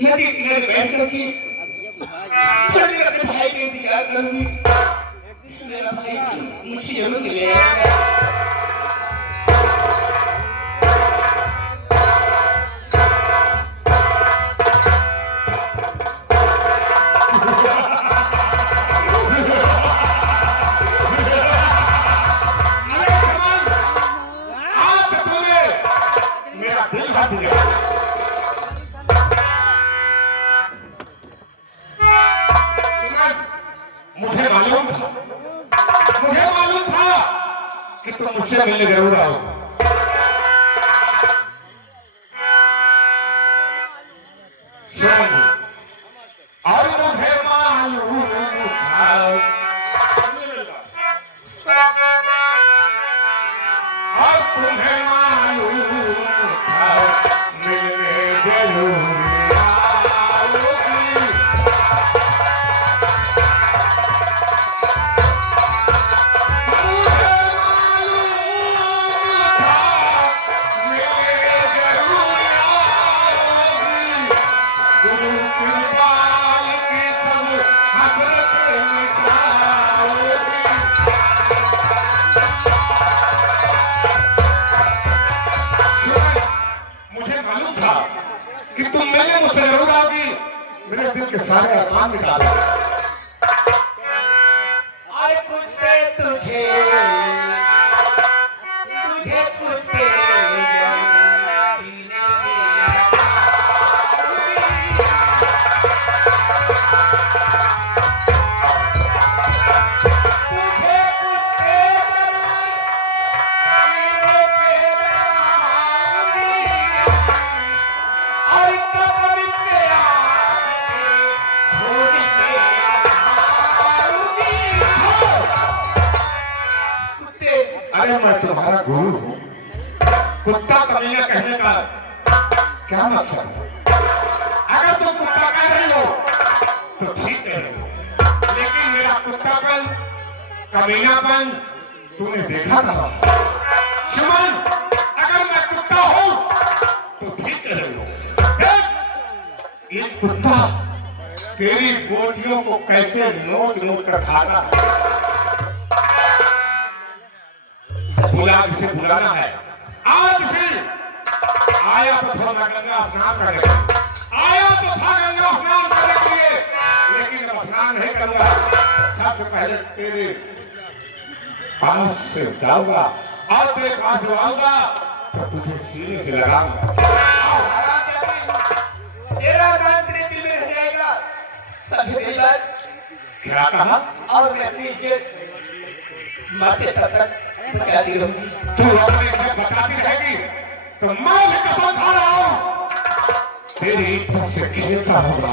नदी किनारे बैठ करके थोड़ी अपने भाई के इंतजार करूंगी। मेरा भाई मुझे जरूर मिलेगा। मुझे मालूम था कि तुम मुझसे मिलने जरूर आओ। और मुझे मालूम था और तुम्हें मालूम था मिलने जरूर कि तुम मिलने मुझसे जरूर आओगी। मेरे दिल के सारे अरमान निकाल कुत्ते तुझे तुझे कुत्ते मैं तुम्हारा गुरु हूं। कुत्ता कमीना कहने का क्या मकसद है? अगर तुम कुत्ता कह रहे हो तो ठीक कह रहे हो, लेकिन मेरा कुत्तापन कमीनापन तूने देखा था। सुमन, अगर मैं कुत्ता हूं तो ठीक कह रहे हो। ये कुत्ता तेरी गोटियों को कैसे नोच नोच कर खाता है। इसे बुलाना है आज भी। आया तो था गंगा स्नान करने, आया तो था गंगा स्नान करने के लिए, लेकिन अब स्नान नहीं करूंगा। सबसे पहले तेरे पास से जाऊंगा और तेरे पास जो आऊंगा तो तुझे सीने से लगाऊंगा। तेरा नाम तेरे दिल में रह जाएगा। क्या कहा? और मैं अपनी इज्जत माथे तक बताती रहूंगी। तू अपनी इज्जत बताती रहेगी तो मैं भी कसम खा रहा हूं तेरी इज्जत से खेलता होगा।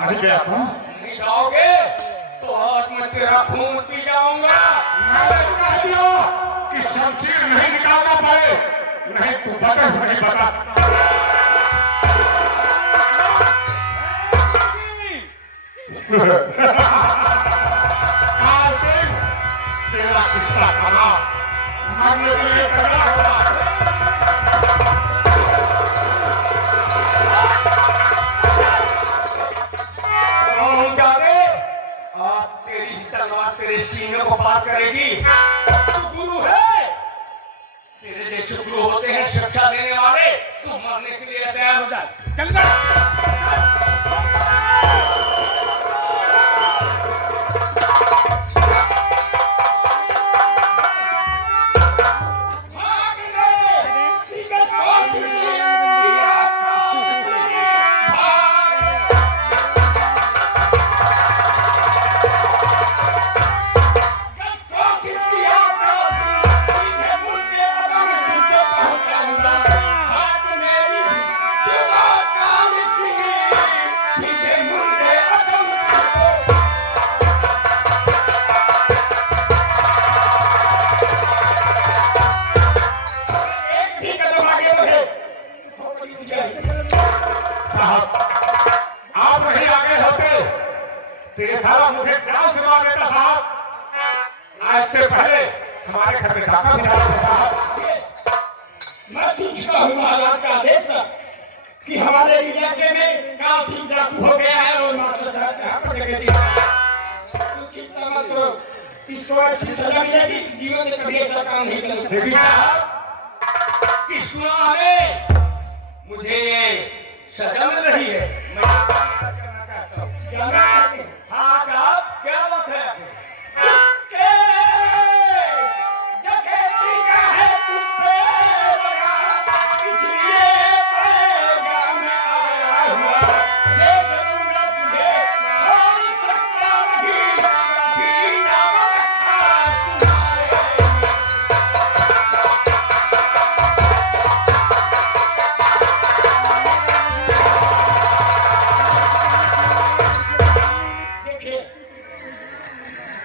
नहीं गया तू नहीं जाओगे तो आज मैं तेरा खून पी जाऊंगा। मैंने कह दिया कि शमशीर नहीं निकालना पड़े, नहीं तू बता नहीं बता। तेरा किस्सा खराब, मरने के लिए तैयार हुआ। तेरे शुक्र होते हैं शिक्षा देने वाले, तू मरने के लिए तैयार हो जा। चल जा। तेरे सारा मुझे जान से मार देता साहब। आज से पहले हमारे घर में डाका भी डाला साहब। मैं पूछता हूँ महाराज का आदेश कि हमारे इलाके में काफी डाकू हो गया है और मास्टर साहब यहाँ पर जगह दिया। तो चिंता मत करो, इसको अच्छी सजा मिलेगी, जीवन में कभी ऐसा काम नहीं करेगा। कृष्णा हमें मुझे ये सजा मिल रही है, मैं कहना चाहता हूँ। हाँ साहब, क्या बात है आपकी?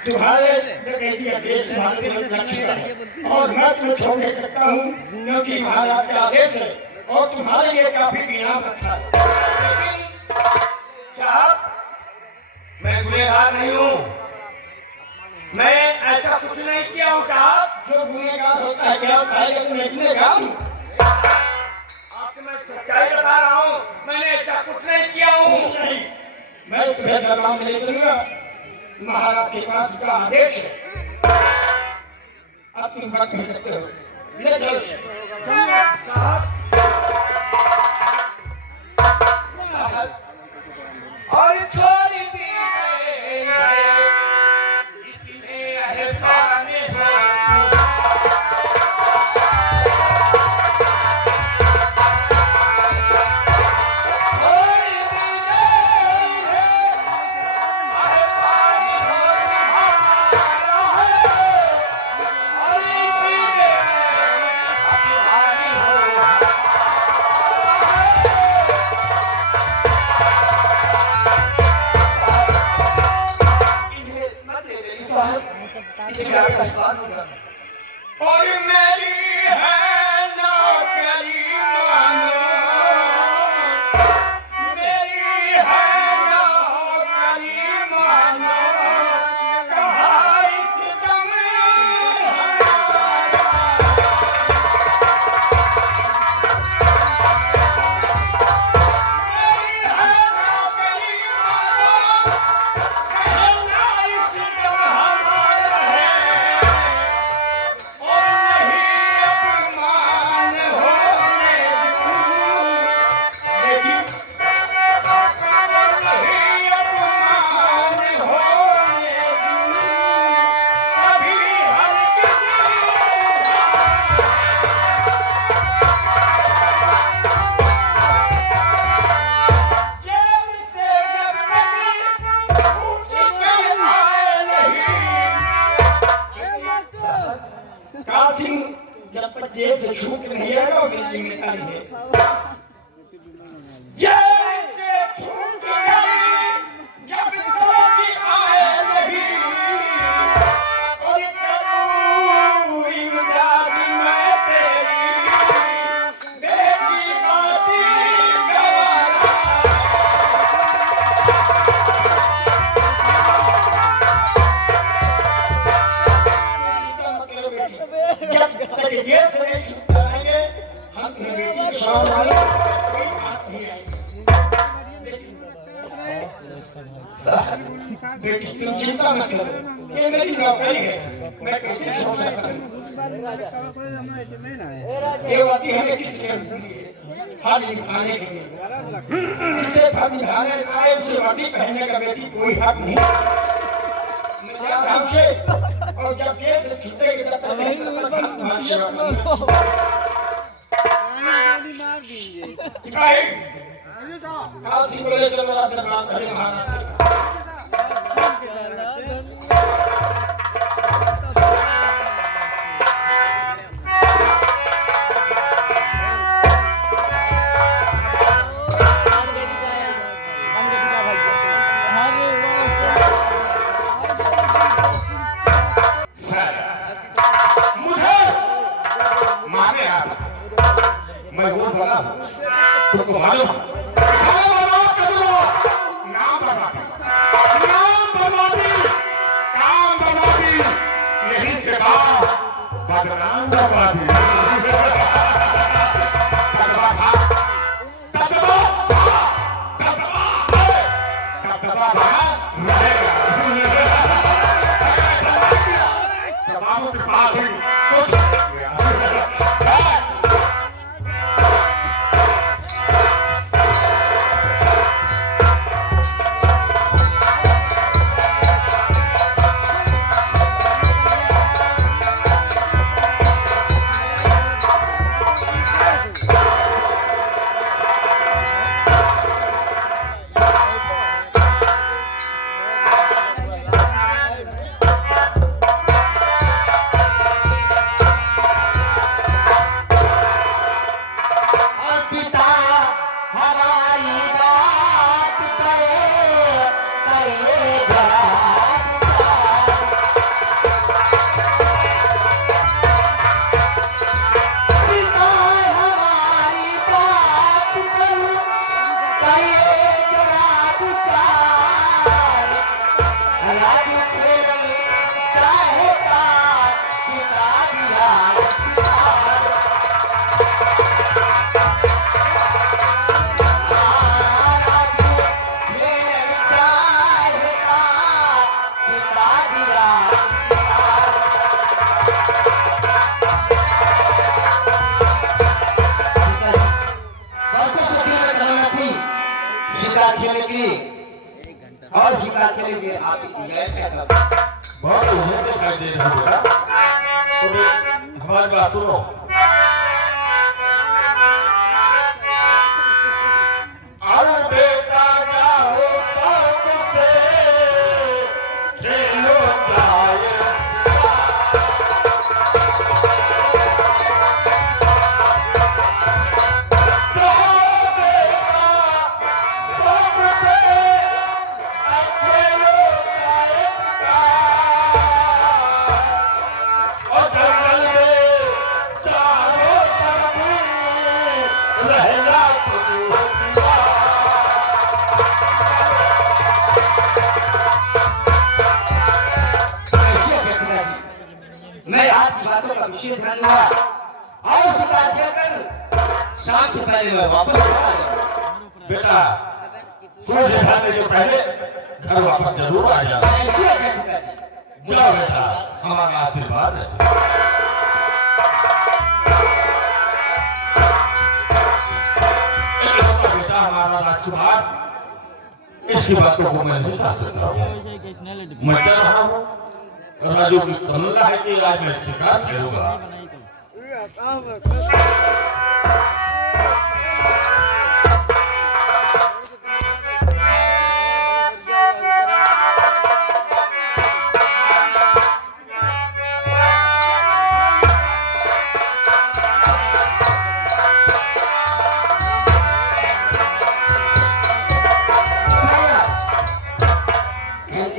तुम्हारे डकैती आदेश तुम्हारे दिल में रखता है और मैं तुम्हें छोड़ नहीं सकता हूँ, क्योंकि महाराज का आदेश है और तुम्हारे लिए काफी इनाम रखा है। साहब, मैं गुनहगार नहीं हूँ, मैं ऐसा कुछ नहीं किया हूँ साहब। जो गुनहगार होता है क्या होता है, तुम एक गुनहगार हूँ। आपको मैं सच्चाई बता रहा हूँ, मैंने ऐसा कुछ नहीं किया हूँ। नहीं, मैं तुम्हें दरबार में ले चलूंगा, महाराज के पास का आदेश है। अब तुम बात कर सकते हो, ले चलो। और छोड़ दी और मेरी है नौकरी मानो, मेरी है नौकरी मानो, कहा इस दम मेरी है नौकरी मानो, कहना इस दम हमारा है। जब तक जेल से छूट नहीं आएगा वो मेरी जिम्मेदारी है। जेल से छूट गई जब तक आए नहीं, और करूं इमदाद मैं तेरी बेटी बाती गवारा। जब तक जेल से नहीं छूट जाएंगे हम तुम्हें बेटी के सवाल वाले कोई बात नहीं आएगी। बेटी तुम चिंता मत करो, ये मेरी नौकरी है, मैं कैसे छोड़ सकता हूँ। देवती हमें किसने दी है? खाली खाने के लिए, जिसे भाभी धाने खाए उसे वर्दी पहनने का बेटी कोई हक नहीं। मैं जा रहा हूँ से, और जब गेट से छूटेगी तब तक नहीं तुम्हारी सेवा करूंगा। मार दीजिए। काशी को ले चलो मेरा दरबार हरे महाराज। मैं वो बोला तुमको मालूम नाम बर्बादी काम बर्बादी यही से बदनाम बर्बादी और जीता के लिए आप क्या करते बहुत उन्हें दिखाई दे रहा बेटा हमारी बात सुनो अरे बेटा जाओ सबसे खेलो जाए मैं आज की बातों का विशेष ध्यान दूंगा और उसी बात कहकर शाम से पहले मैं वापस आ जाऊंगा। बेटा सूर्य ढलने के पहले घर वापस जरूर आ जाना जाओ बेटा हमारा आशीर्वाद है बेटा हमारा राजकुमार इसकी बातों को मैं नहीं जान सकता हूँ मैं कह रहा हूँ राजू की तमन्ना है कि आज मैं शिकार करूंगा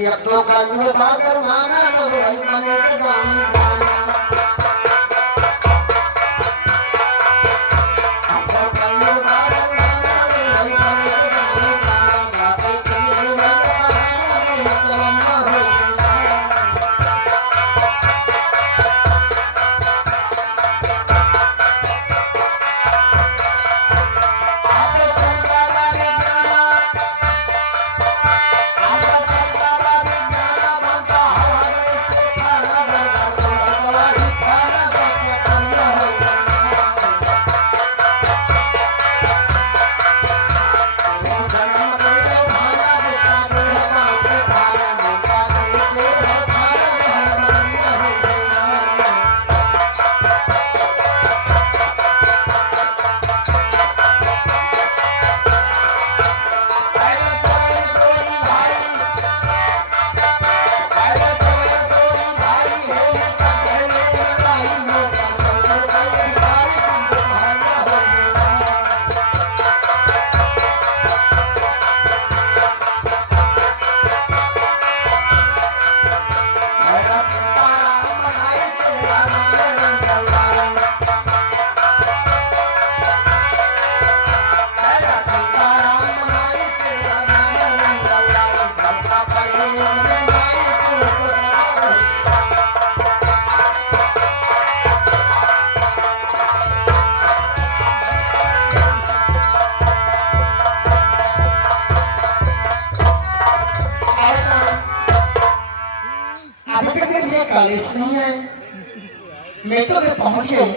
अब तो कल भागर माना वही मने के गाने गाना अब तो कल भागर माना वही मने के गाने गाना बातें कभी न बहाना नहीं चलना हो अब तो चंदा वाले जाना कालेश नहीं है। मैं तो मैं पहुंच गई,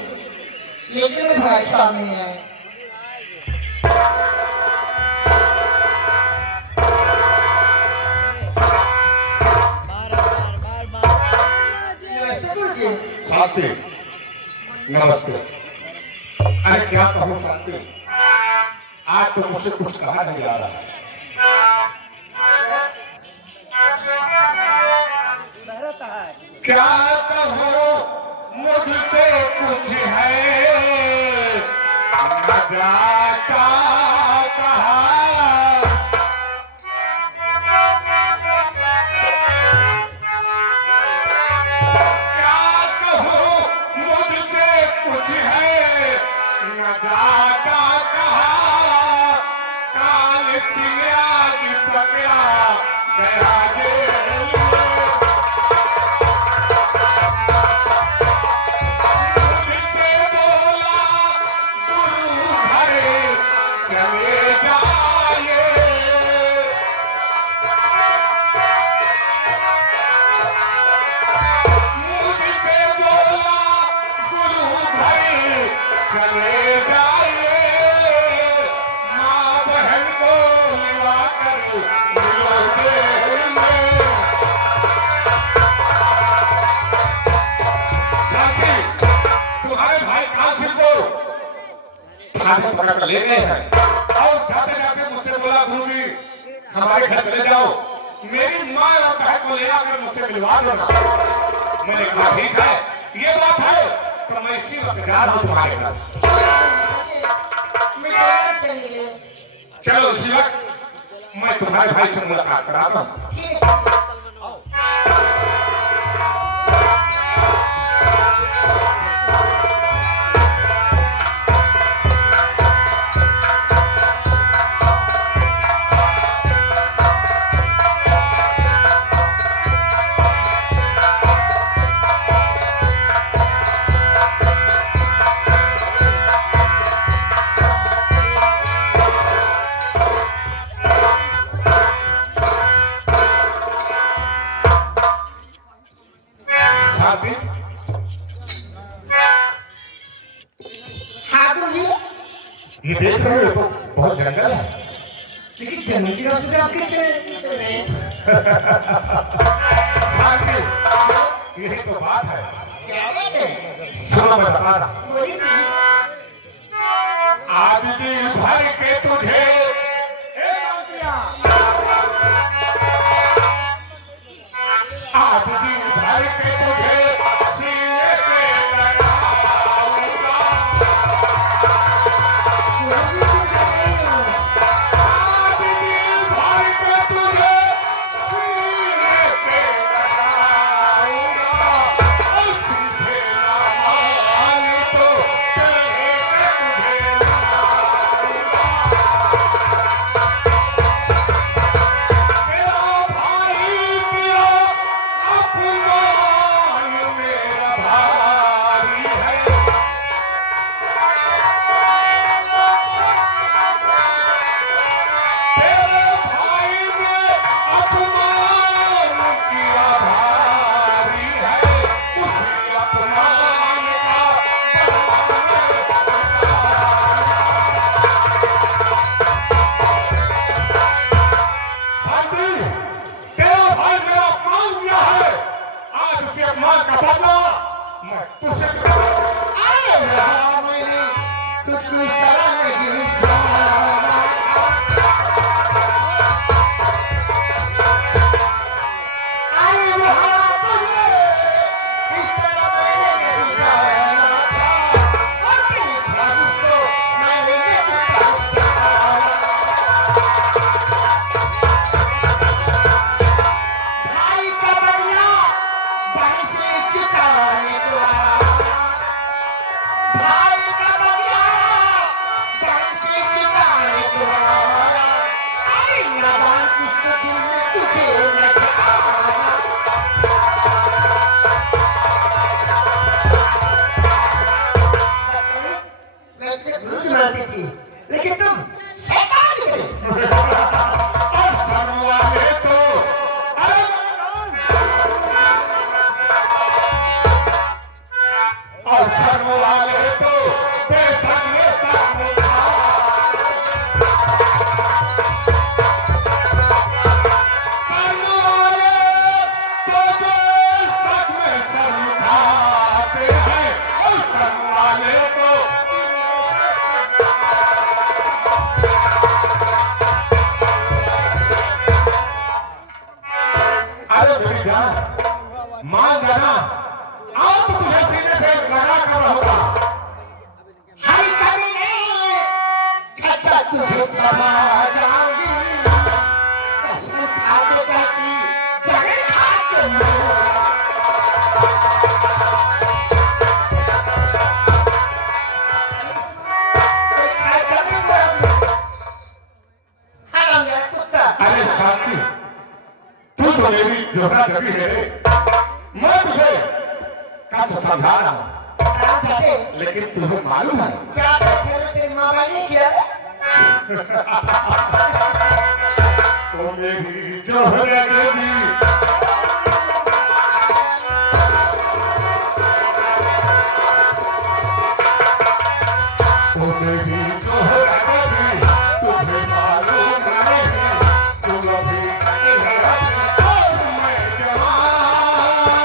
लेकिन मैं भाई साहब नहीं आए। शांति, नमस्ते। अरे क्या कहूँ शांति, आज तो मुझसे कुछ कहा नहीं जा रहा। क्या कहूँ मुझसे कुछ है न जाता कहा। पकड़ कर ले गए हैं और जाते जाते मुझसे बोला गुरुजी हमारे घर चले जाओ, मेरी माँ और बहन को ले आकर मुझसे मिलवा देना। मैंने कहा ठीक है, ये बात है तो मैं इसी वक्त जा रहा हूँ तुम्हारे घर। चलो इसी वक्त मैं तुम्हारे भाई से मुलाकात कराता हूँ। ये देख रहे हो तो बहुत जंगल है, लेकिन जंगल की रास्ते आप कैसे यही तो बात है। क्या बात है? सुनो मैं बता रहा, आज दिन भर के तुझे आज दिन भर के तुझे सीने पे लगाऊंगा। आज दिन भर के तुझे सीने पे लगाऊंगा। और तुझे ना माने तो चलेगा तुझे लगाऊंगा। मेरा भाई पिया अपमान मेरा भारी है। तेरे भाई ने अपमान किया भारी है। उसी अपमान शांति, तेरा भाई मेरा अपमान किया है, आज उसे अपमान का बदला मैं तुझे मैंने कुछ इस तरह नहीं सोचा। अरे वहाँ तुझे इस तरह मैंने नहीं जाना था। और तेरे ख्वाहिश को मैंने ये पूछा। भाई का बदला भाई से चुकाने को आया। भाई का बदला भाई से चुकाने को आया। अरे नादान किसको दिल में तुझे लगाया। मैं तुझे गुरु की मानती थी, लेकिन तुम शैतान निकले। और सर्वा है तो अरे बेशक में शर्म वाले तो बेशक में शर्म खाते हैं और शर्म वाले तो अरे मेरी जान मान जाना आप तुझे सीने से लगा कर होगा हम कभी नहीं अच्छा तुझे क्षमा जाऊंगी कसम खाते कहती जगह खाते अरे साथी तू तो मेरी जोहरा जबी है मैं तुझे कल समझा रहा हूँ लेकिन तुझे मालूम है क्या तेरी मामा ने किया तो मेरी जोहरा जबी तो मेरी जोहरा जबी तुझे मालूम नहीं तुम अभी और मैं जवान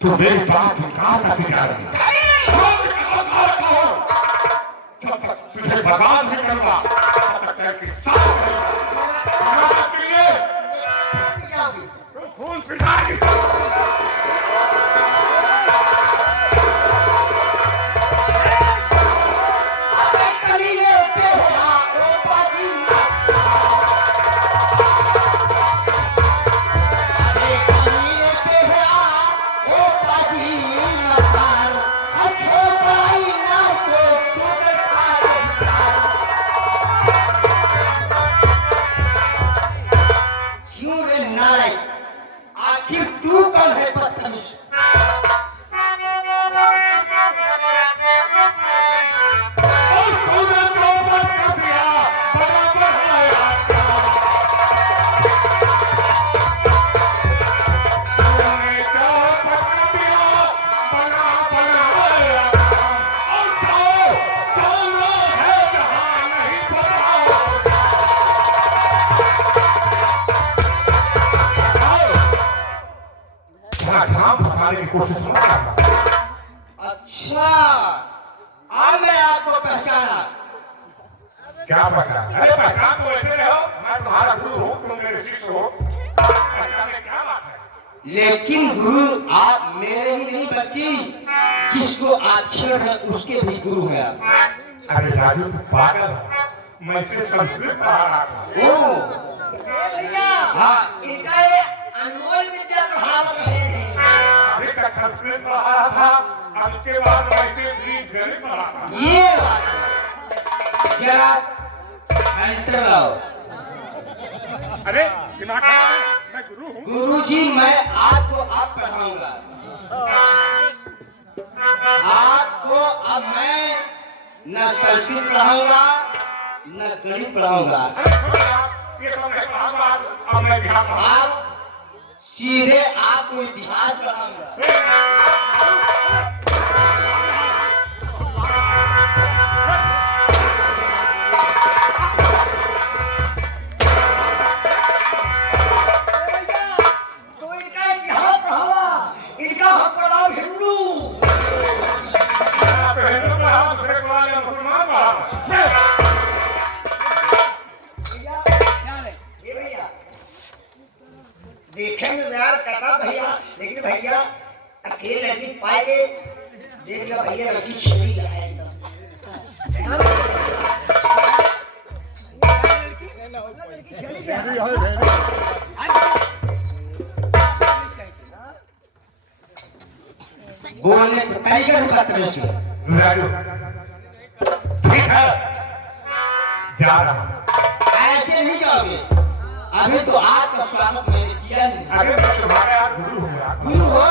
तो मेरी बात कहाँ तक जा रही जब तक तुझे बर्बाद नहीं करूंगा तब तक तेरे साथ खून पिसाएगी आखिर तू कौन है बदतमीज फंसाने की कोशिश मत करना। अच्छा अब मैं आपको पहचाना क्या पहचान? अरे पहचान तो वैसे रहो मैं तुम्हारा गुरु हूँ तुम मेरे शिष्य हो पहचाने क्या बात है लेकिन गुरु आप मेरे ही नहीं बल्कि जिसको आक्षर है उसके भी गुरु है आप। अरे राजू तू पागल है मैं इसे संस्कृत पढ़ा रहा था हाँ इनका ये अनमोल विद्या कहावत है अभी तक संस्कृत पढ़ा रहा था अब उसके बाद वैसे भी गणित पढ़ा था ये बात है जरा एंटर लाओ अरे दिमाग खराब है मैं गुरु हूँ गुरुजी मैं आपको अब पढ़ाऊंगा आपको अब मैं न संस्कृत पढ़ाऊंगा न गणित पढ़ाऊंगा अरे छोड़ो यार, ये सब नहीं पढ़ाऊंगा अब मैं ध्यान पढ़ाऊंगा आप सीधे आपको इतिहास पढ़ाऊंगा ये भैया देखेंगे यार कहता भैया, लेकिन भैया अकेले लड़की पाएंगे, देख लो भैया लड़की छिड़ी है एकदम। बोलने को टाइगर बात नहीं चाहिए। राजू ठीक है, जा रहा हूं। ऐसे नहीं जाओगे, अभी तो आपका स्वागत मैंने किया नहीं। अरे मैं तुम्हारे यहाँ गुरु हूँ यार। गुरु हो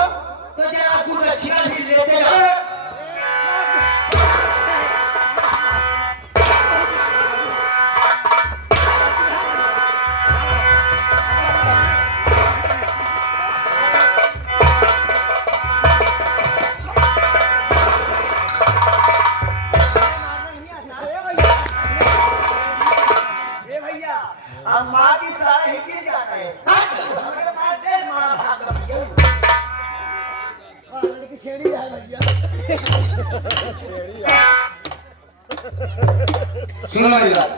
तो जरा गुरु दक्षिणा भी लेते जाओ। अब माँ की सारा ही गिर जाता है। हमारे पास डेढ़ माँ भाग भैया। लड़की छेड़ी है भैया। सुनो मेरी बात।